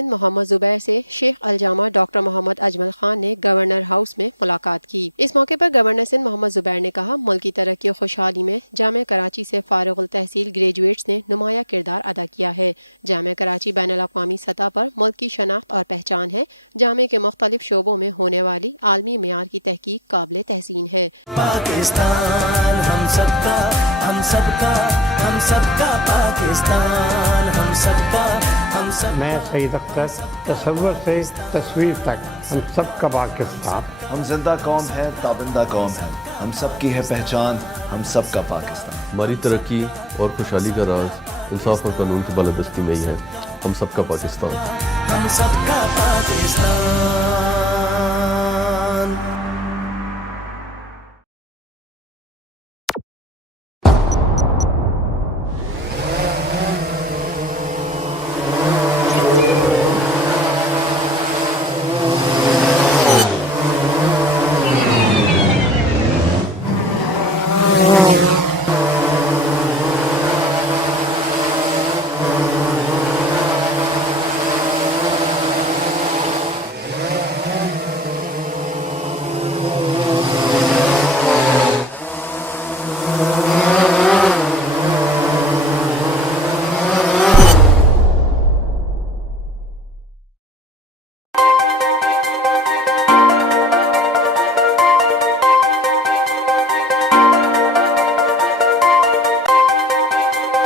سندھ محمد زبیر سے شیخ الجامع ڈاکٹر محمد اجمل خان نے governor house میں ملاقات کی۔ اس موقع پر گورنر سندھ محمد زبیر نے کہا ملکی ترقی و خوشحالی میں جامعہ کراچی سے فارغ التحصیل گریجویٹس نے نمایاں کردار ادا کیا ہے۔ جامعہ کراچی بین الاقوامی سطح پر ملک کی شناخت اور پہچان ہے۔ جامعہ کے مختلف شعبوں میں ہونے والی عالمی معیار کی تحقیق قابل تحسین ہے۔ پاکستان ہم سب کا، ہم سب کا، ہم سب کا پاکستان، ہم سب کا، ہم سب۔ میں سعید اختر، تصور سے تصویر تک ہم سب کا پاکستان۔ ہم زندہ قوم ہے، تابندہ قوم ہے، ہم سب کی ہے پہچان، ہم سب کا پاکستان۔ ہماری ترقی اور خوشحالی کا راز انصاف اور قانون کی بالادستی میں ہی ہے۔ ہم سب کا پاکستان، ہم سب کا پاکستان۔